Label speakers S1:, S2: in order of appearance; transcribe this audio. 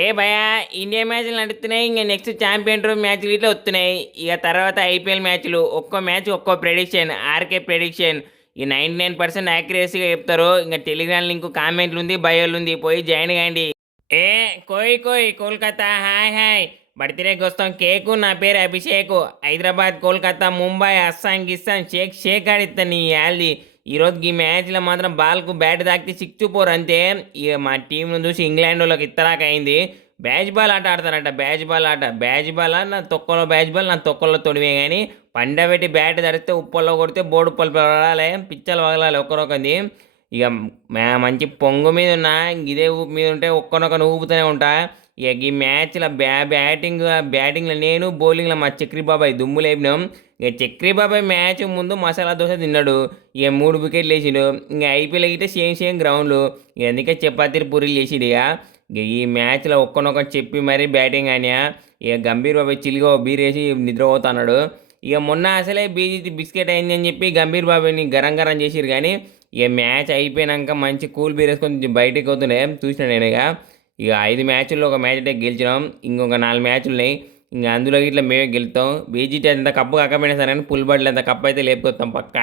S1: ఏ భయా ఇండియా మ్యాచ్లు నడుస్తున్నాయి ఇంకా నెక్స్ట్ ఛాంపియన్ ట్రోఫీ మ్యాచ్లు ఇట్లా వస్తున్నాయి. ఇక తర్వాత ఐపీఎల్ మ్యాచ్లు ఒక్కో మ్యాచ్ ఒక్కో ప్రెడిక్షన్ ఆర్కే ప్రెడిక్షన్ ఈ నైంటీ నైన్ పర్సెంట్ యాక్యురసీగా చెప్తారు. ఇంకా టెలిగ్రామ్ లింక్ కామెంట్లు ఉంది బయోలు ఉంది పోయి జాయిన్ కాండి. ఏ కోయ్ కోయ్ కోల్కతా హాయ్ హాయ్. బర్త్డేకి వస్తాం కేకు నా పేరు అభిషేక్. హైదరాబాద్ కోల్కతా ముంబై అస్సాం గిస్సాం షేక్ షేక్ ఆడిస్తాను నీ యాల్ది. ఈరోజు ఈ మ్యాచ్లో మాత్రం బాల్కు బ్యాట్ తాకితే సిక్స్ ఫోర్ అంతే. ఇక మా టీంను చూసి ఇంగ్లాండ్ వాళ్ళకి ఇత్తరాక అయింది. బ్యాచ్ బాల్ ఆట ఆడతారంట బ్యాచ్ బాల్ ఆట. బ్యాచ్ బాల్ నా తొక్కలో బ్యాచ్ బాల్ నా తొక్కలో తొడివే కానీ పండబెట్టి బ్యాట్ తడిస్తే ఉప్పల్లో కొడితే బోర్డు ఉప్పలు పడాలి పిచ్చలు వగలాలి ఒక్కరొకది ఇక మంచి పొంగు మీద ఉన్నా ఇదే ఊపు మీద ఉంటే ఒక్కనొకరు ఊపుతూనే ఉంటా. ఇక ఈ మ్యాచ్లో బ్యా బ్యాటింగ్ బ్యాటింగ్లో నేను బౌలింగ్లో మా చక్రి బాబాయ్ దుమ్ము లేపినాం. ఇక చక్రి బాబాయ్ మ్యాచ్ ముందు మసాలా దోశ తిన్నాడు. ఇక మూడు వికెట్లు వేసిండు. ఇక ఐపీఎల్ అయితే సేమ్ సేమ్ గ్రౌండ్లు ఇక అందుకే చపాతీలు పూరీలు చేసిడు ఇక. ఇక ఈ మ్యాచ్లో ఒక్కనొక్క చెప్పి మరీ బ్యాటింగ్ అని ఇక గంభీర్ బాబాయ్ చిలిగా బీర్ వేసి నిద్రపోతున్నాడు. ఇక మొన్న అసలే బీజీ బిస్కెట్ అయింది అని చెప్పి గంభీర్ బాబాయ్ని గరం గరం చేసిరు కానీ ఇక మ్యాచ్ అయిపోయినాక మంచి కూల్ బీర్ వేసుకొని బయటికి అవుతుండే చూసిన నేను ఇక. ఇక ఐదు మ్యాచ్ల్లో ఒక మ్యాచ్ అయితే గెలిచినాం. ఇంకొక నాలుగు మ్యాచ్లు ఉన్నాయి ఇంకా అందులో ఇట్లా మేమే గెలుతాం. బీజీటీ అంత కప్పు కాకపోయినా సరే కానీ పుల్బడ్లు అంత కప్పు అయితే లేపుకొస్తాం పక్కా.